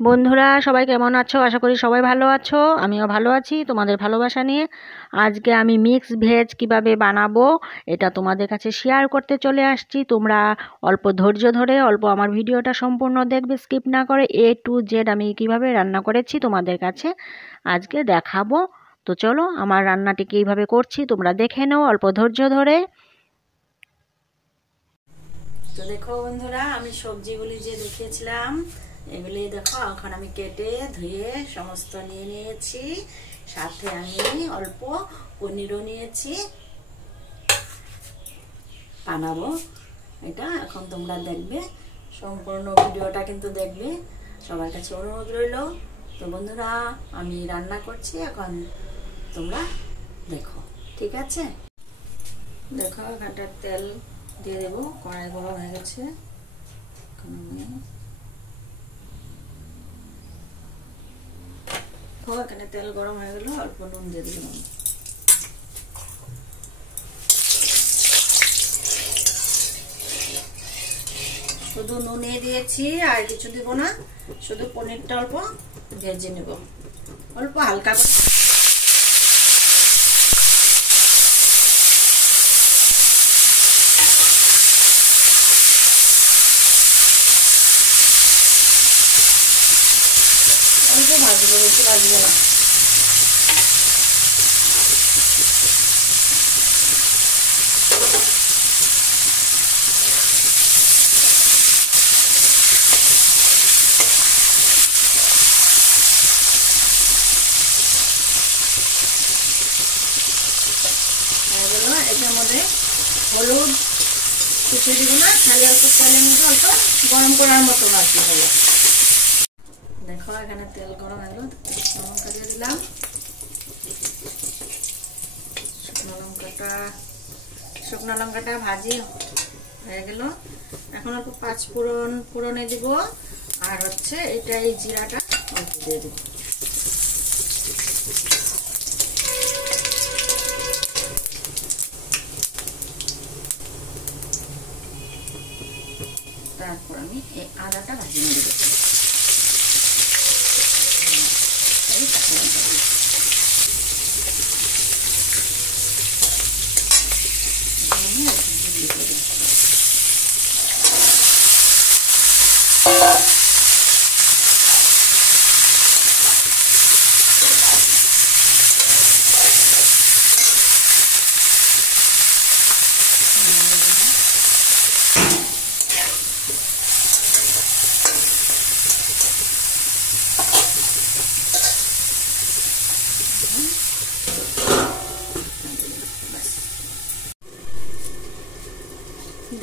বন্ধুরা সবাই কেমন আছো? আশা করি সবাই ভালো আছো। আমিও ভালো আছি তোমাদের ভালোবাসা নিয়ে। আজকে আমি মিক্স ভেজ কিভাবে বানাবো এটা তোমাদের কাছে শেয়ার করতে চলে আসছি। তোমরা অল্প ধৈর্য ধরে আমার ভিডিওটা সম্পূর্ণ দেখবে, স্কিপ না করে। A to Z আমি কিভাবে রান্না করেছি তোমাদের কাছে আজকে দেখাবো। তো চলো আমার রান্নাটি কিভাবে করছি তোমরা দেখে নাও অল্প ধৈর্য ধরে। তো দেখো বন্ধুরা, আমি সবজিগুলি যে দেখিয়েছিলাম এগুলি দেখো এখন আমি কেটে ধুয়ে সমস্ত নিয়ে নিয়েছি। সাথে আমি অল্প পনিরও নিয়েছি, বানাবো এটা। এখন তোমরা দেখবে, সম্পূর্ণ ভিডিওটা কিন্তু দেখবে, সবার কাছে অনুরোধ রইল। তো বন্ধুরা আমি রান্না করছি, এখন তোমরা দেখো, ঠিক আছে? দেখো এখানটার তেল দিয়ে দেবো, কড়াই গরম হয়ে গেছে। এখন আমি এখানে তেল গরম হয়ে গেল, অল্প নুন দিয়ে দিলাম। শুধু নুনে দিয়েছি, আর কিছু দিব না, শুধু পনিরটা অল্প ভেজে নেব, অল্প হালকা করে। অল্প ভাজবো, বেশি ভাজবো না। এটার মধ্যে হলুদ কিছু দিব না, খালি অল্প তেলের মধ্যে অল্প গরম করার মতো রাখতে হবে। দেখো এখানে তেল গরম হয়ে গেল, লঙ্কা দিয়ে দিলাম। শুকনো লঙ্কাটা ভাজি হয়ে গেল। এখন অল্প পাঁচ ফোড়নে দিব, আর হচ্ছে এটা এই জিরাটা অল্প দিয়ে দিব। তারপর আমি এই আদাটা ভাজি নিয়ে দেবো।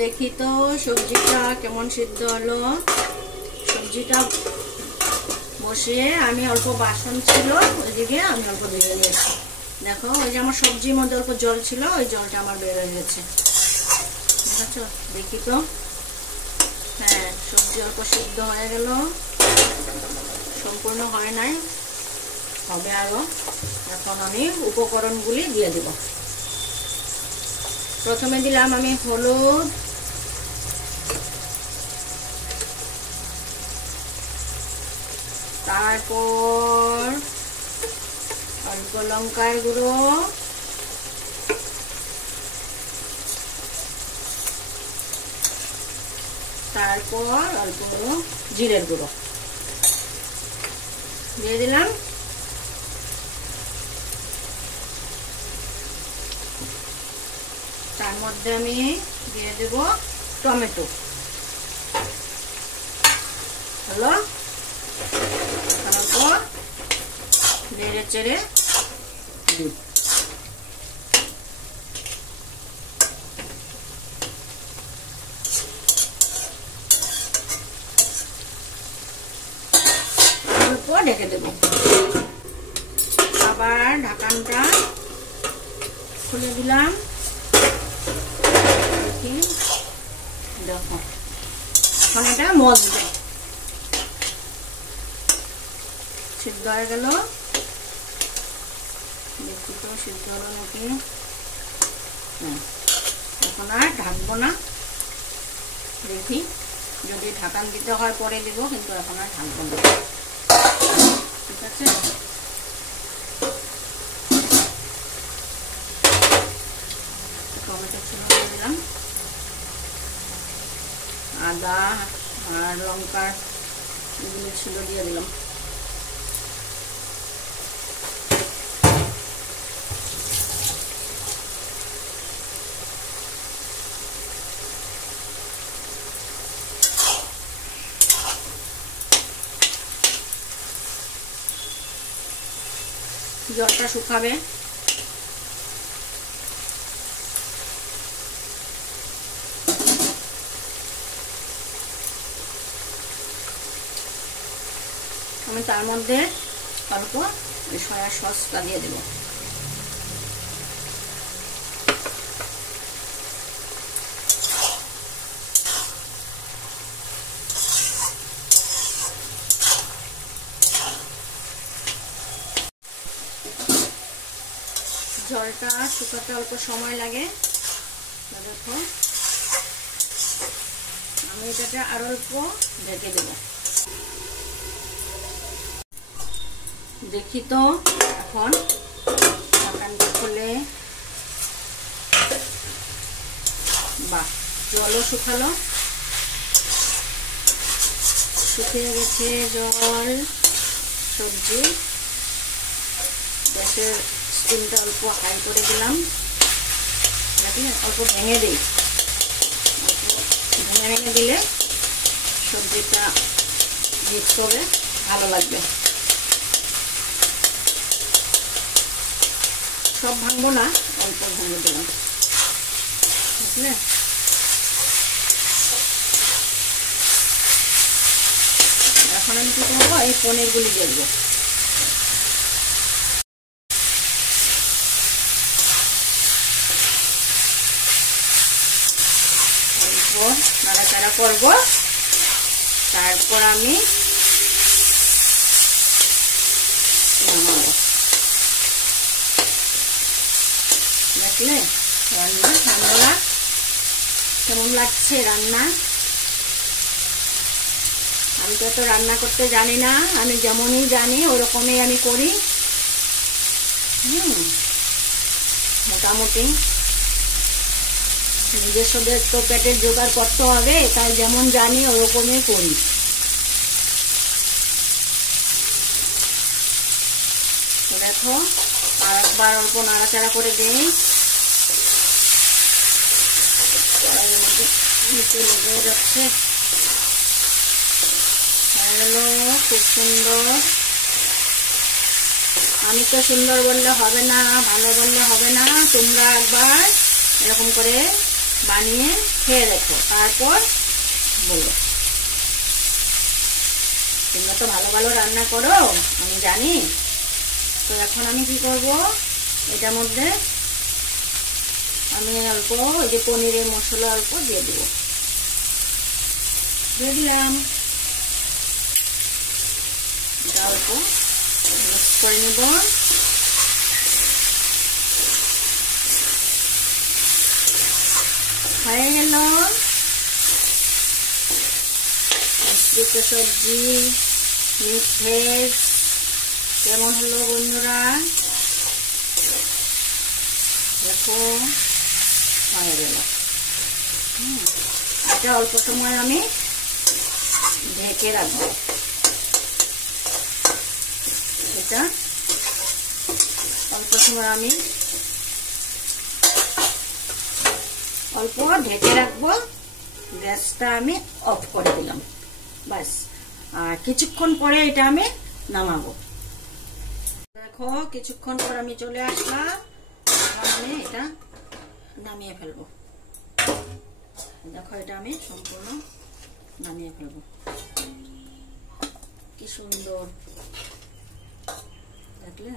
দেখি তো সবজিটা কেমন সিদ্ধ হলো। সবজিটা বসিয়ে আমি অল্প বাসন ছিল ওইদিকে আমি অল্প ধুয়ে নিয়েছি। দেখো ওই যে আমার সবজির মধ্যে অল্প জল ছিল, ওই জলটা আমার বের হয়ে গেছে, বুঝেছ? দেখি তো, হ্যাঁ সবজি অল্প সিদ্ধ হয়ে গেল, সম্পূর্ণ হয় নাই, হবে আরো। এখন আমি উপকরণগুলি দিয়ে দিব। প্রথমে দিলাম আমি হলুদ, তারপর অল্প লঙ্কার গুঁড়ো, তারপর অল্প জিরের গুঁড়ো দিয়ে দিলাম। তার মধ্যে আমি দিয়ে দেব টমেটো। হলো, তারপর নেড়ে চেড়ে দিই। অল্প ঢেকে দেব, আবার ঢাকনটা খুলে দিলাম। দেখো এখন এটা মজবে, সিদ্ধ হয়ে গেল। দেখি তো সিদ্ধ হলো নাকি। এখন আর ঢাকবো না, দেখি যদি ঢাকান দিতে হয় পরে দিব, কিন্তু এখন আর ঢাকবো না। আদা আর লঙ্কা এগুলো ছিল দিয়ে দিলাম। জলটা শুকাবে। আমি তার মধ্যে অল্প সয়া সসটা দিয়ে দেব। জলটা শুকাতে অল্প সময় লাগে। দেখো আমি এটাতে আরো অল্প ঢেকে দেব। দেখি তো এখন ঢাকনাটা খুলে, বাহ জলও শুকালো, শুকিয়ে গেছে জল। সবজি গ্যাসের স্টিমটা অল্প হাই করে দিলাম, অল্প ভেঙে দিই। ভেঙে দিলে সবজিটা মিক্স হবে, ভালো লাগবে। সব ভাঙবো না, অল্প ভেঙে দিলাম, বুঝলে? এখন আমি কি করবো, এই পনিরগুলি দিয়ে দেবো। নাড়াচাড়া করবো, তারপর আমি নামাবো। দেখলে রান্না বন্ধুরা কেমন লাগছে রান্না? আমি তো রান্না করতে জানি না, আমি যেমনই জানি ওরকমই আমি করি। মোটামুটি নিজস্বদের তো পেটের জোগাড় করতে হবে, তাই যেমন জানি ওরকমই করি। দেখো আর একবার অল্প নাড়াচাড়া করে দিই। নিচে লেগে যাচ্ছে। হলো খুব সুন্দর। আমি তো সুন্দর বললে হবে না, ভালো বললে হবে না, তোমরা একবার এরকম করে বানিয়ে খেয়ে দেখো, তারপর বলো। তোমরা তো ভালো ভালো রান্না করো, আমি জানি। তো এখন আমি কি করব, এটার মধ্যে আমি অল্প ওই যে পনিরের মশলা অল্প দিয়ে দেব। দিয়ে দিলাম, এটা অল্প মিক্স করে নিব। হয়ে গেল মিশ্রিত সবজি মিক্স ভেজ। কেমন হলো বন্ধুরা? দেখো হয়ে গেল। এটা অল্প সময় আমি ঢেকে রাখবো। এটা অল্প সময় আমি অল্প ঢেকে রাখবো। গ্যাসটা আমি অফ করে দিলাম, বাস। আর কিছুক্ষণ পরে এটা আমি নামাবো। দেখো কিছুক্ষণ পর আমি চলে আসলাম, আমি এটা নামিয়ে ফেলবো। দেখো এটা আমি সম্পূর্ণ নামিয়ে ফেলবো। কি সুন্দর দেখলে?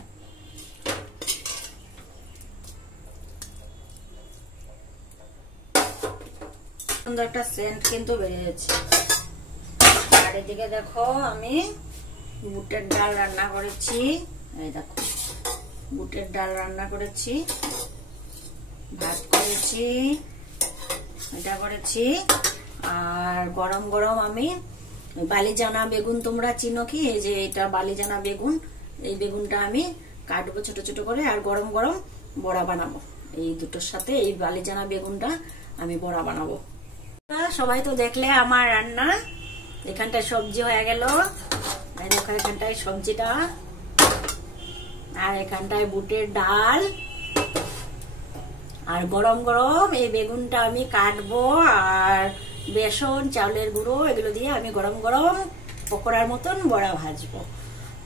সুন্দর একটা সেন্ট কিন্তু বেরিয়েছে। আর এদিকে দেখো আমি বুটের ডাল রান্না করেছি। এই দেখো বুটের ডাল রান্না করেছি, ভাত করেছি, এটা করেছি। আর গরম গরম আমি বালিজানা বেগুন, তোমরা চিনো কি? এই যে এটা বালিজানা বেগুন, এই বেগুনটা আমি কাটবো ছোট ছোট করে, আর গরম গরম বড়া বানাবো। এই দুটোর সাথে এই বালিজানা বেগুনটা আমি বড়া বানাবো। সবাই তো দেখলে আমার রান্না। এখানটায় সবজি হয়ে গেল, দেখো এখানটায় সবজিটা, আর এখানটায় বুটের ডাল, আর গরম গরম এই বেগুনটা আমি কাটবো, আর বেসন চাউলের গুঁড়ো এগুলো দিয়ে আমি গরম গরম পকোড়ার মতন বড়া ভাজবো,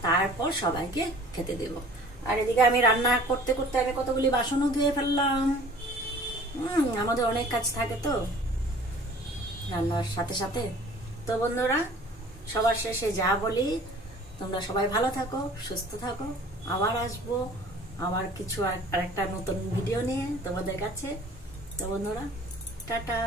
তারপর সবাইকে খেতে দেব। আর এদিকে আমি রান্না করতে করতে আমি কতগুলি বাসনও ধুয়ে ফেললাম। আমাদের অনেক কাজ থাকে তো রান্নার সাথে সাথে। তো বন্ধুরা, সবার শেষে যা বলি, তোমরা সবাই ভালো থাকো, সুস্থ থাকো। আবার আসবো আবার কিছু আরেকটা নতুন ভিডিও নিয়ে তোমাদের কাছে। তো বন্ধুরা, টাটা।